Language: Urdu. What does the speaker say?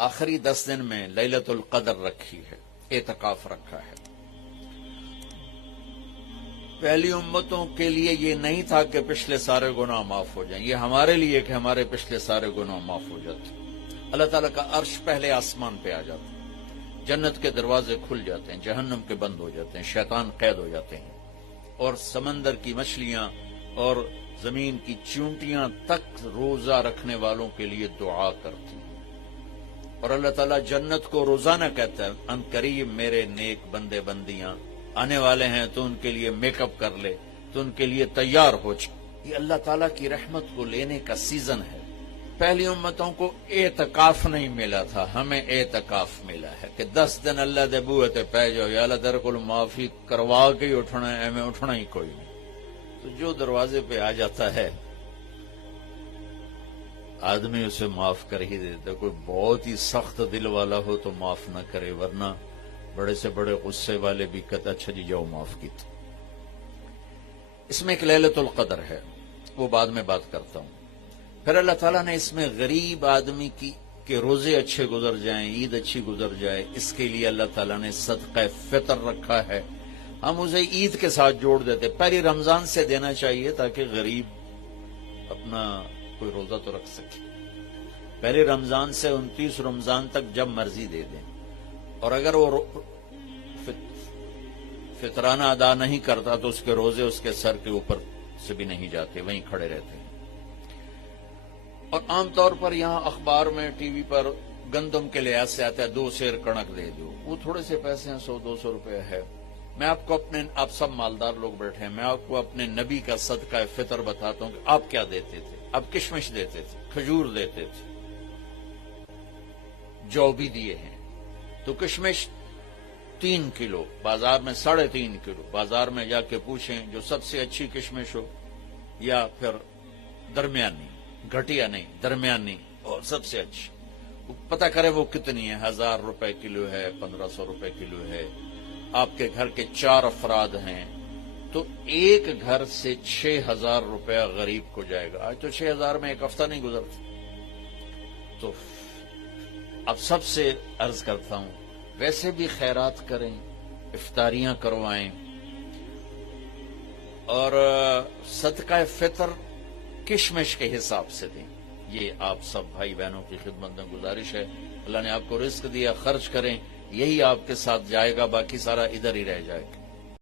آخری 10 دن میں لیلۃ القدر رکھی ہے، اعتکاف رکھا ہے۔ پہلی امتوں کے لیے یہ نہیں تھا کہ پچھلے سارے گناہ معاف ہو جائیں، یہ ہمارے لیے کہ ہمارے پچھلے سارے گناہ معاف ہو جاتے۔ اللہ تعالیٰ کا عرش پہلے آسمان پہ آ جاتا ہے، جنت کے دروازے کھل جاتے ہیں، جہنم کے بند ہو جاتے ہیں، شیطان قید ہو جاتے ہیں، اور سمندر کی مچھلیاں اور زمین کی چونٹیاں تک روزہ رکھنے والوں کے لیے دعا کرتی ہیں، اور اللہ تعالیٰ جنت کو روزانہ کہتا ہے ان قریب میرے نیک بندے بندیاں آنے والے ہیں، تو ان کے لیے میک اپ کر لے، تو ان کے لیے تیار ہو جائے۔ یہ اللہ تعالیٰ کی رحمت کو لینے کا سیزن ہے۔ پہلی امتوں کو اعتکاف نہیں ملا تھا، ہمیں اعتکاف ملا ہے کہ 10 دن اللہ دے بوئے تے پہ جاؤ، یا اللہ تیرے کو معافی کروا کے ہی اٹھنا ہے، ہمیں اٹھنا ہی کوئی نہیں۔ تو جو دروازے پہ آ جاتا ہے آدمی اسے معاف کر ہی دیتا، کوئی بہت ہی سخت دل والا ہو تو معاف نہ کرے، ورنہ بڑے سے بڑے غصے والے بھی کہتا اچھا جی جاؤ معاف کیتا۔ اس میں ایک لیلۃ القدر ہے، وہ بعد میں بات کرتا ہوں۔ پھر اللہ تعالیٰ نے اس میں غریب آدمی کی کہ روزے اچھے گزر جائیں، عید اچھی گزر جائے، اس کے لیے اللہ تعالیٰ نے صدقہ فطر رکھا ہے۔ ہم اسے عید کے ساتھ جوڑ دیتے، پہلی رمضان سے دینا چاہیے تاکہ غریب اپنا کوئی روزہ تو رکھ سکے۔ پہلے رمضان سے 29 رمضان تک جب مرضی دے دیں، اور اگر وہ فطرانہ ادا نہیں کرتا تو اس کے روزے اس کے سر کے اوپر سے بھی نہیں جاتے، وہیں کھڑے رہتے ہیں۔ اور عام طور پر یہاں اخبار میں ٹی وی پر گندم کے لحاظ سے آتا ہے 2 سیر کڑک دے دو، وہ تھوڑے سے پیسے ہیں، 100-200 روپے ہے۔ میں آپ سب مالدار لوگ بیٹھے ہیں، میں آپ کو اپنے نبی کا صدقہ فطر بتاتا ہوں کہ آپ کیا دیتے تھے۔ آپ کشمش دیتے تھے، کھجور دیتے تھے، جو بھی دیے ہیں۔ تو کشمش 3 کلو، بازار میں 3.5 کلو، بازار میں جا کے پوچھیں جو سب سے اچھی کشمش ہو یا پھر درمیانی، گھٹیا نہیں درمیانی اور سب سے اچھی، پتہ کرے وہ کتنی ہے، 1000 روپے کلو ہے، 1500 روپے کلو ہے۔ آپ کے گھر کے 4 افراد ہیں تو ایک گھر سے 6000 روپیہ غریب کو جائے گا۔ آج تو 6000 میں ایک ہفتہ نہیں گزرتا۔ تو اب سب سے عرض کرتا ہوں ویسے بھی خیرات کریں، افطاریاں کروائیں، اور صدقہ فطر کشمش کے حساب سے دیں۔ یہ آپ سب بھائی بہنوں کی خدمت میں گزارش ہے۔ اللہ نے آپ کو رزق دیا، خرچ کریں، یہی آپ کے ساتھ جائے گا، باقی سارا ادھر ہی رہ جائے گا۔